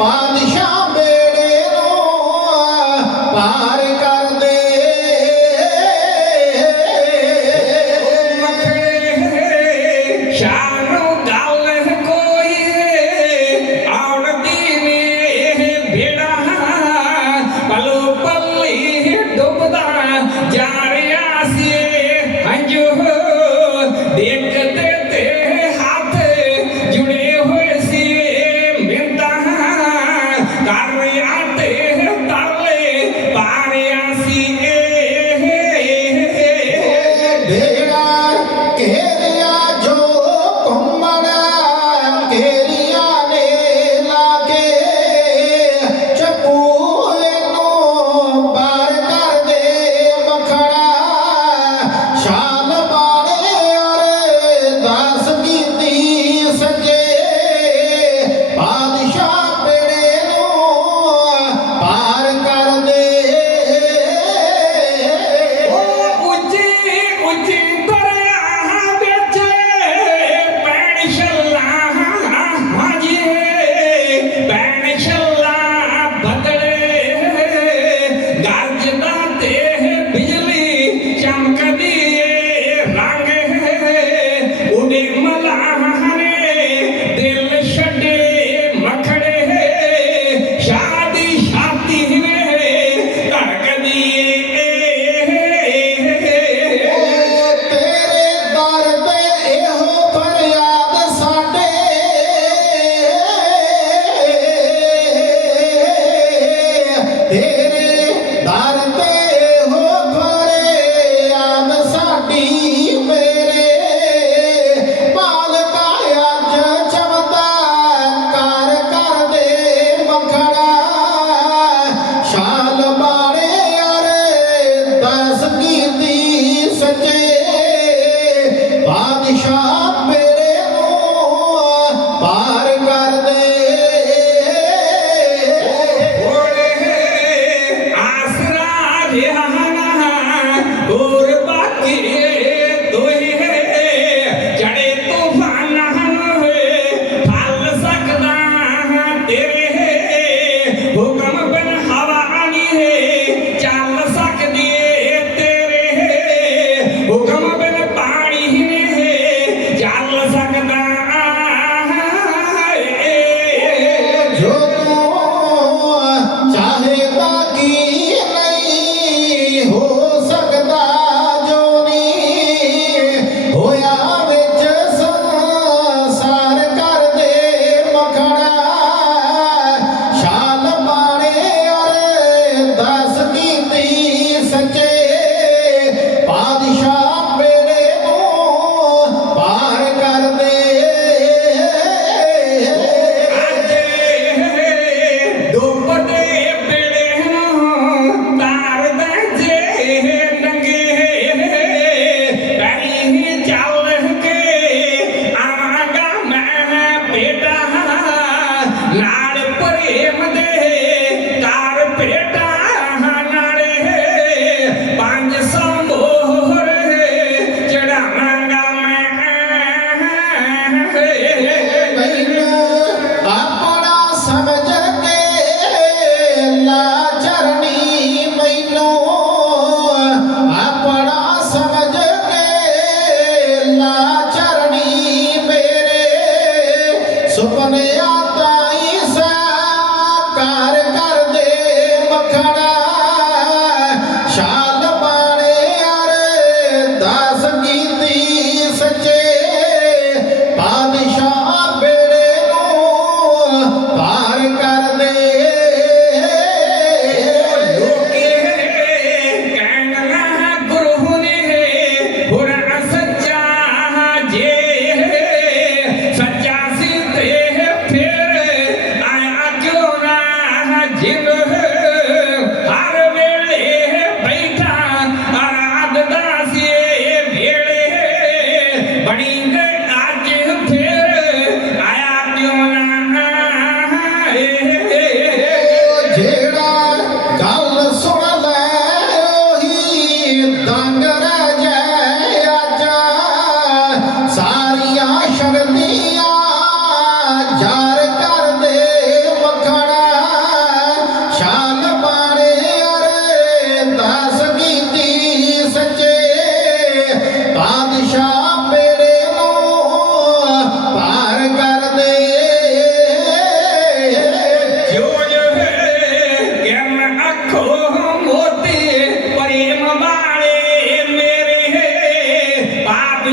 padre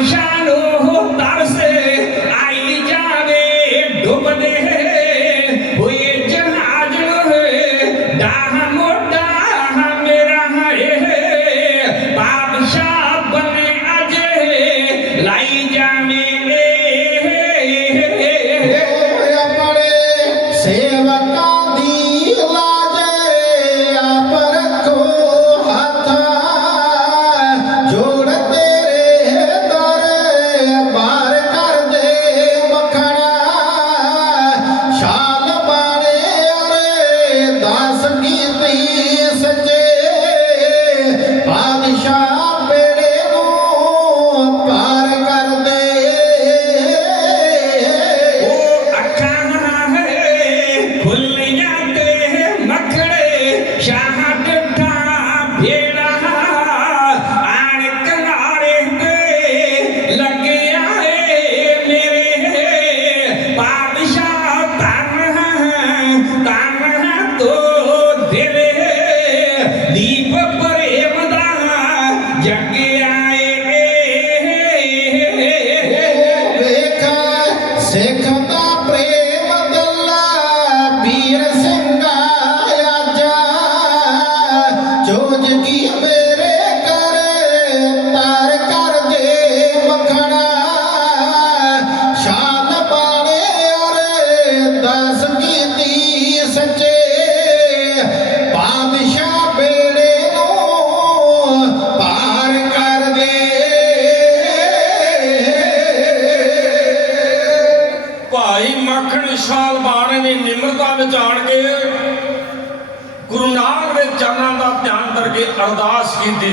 Shine. কারো দাস কিন্তু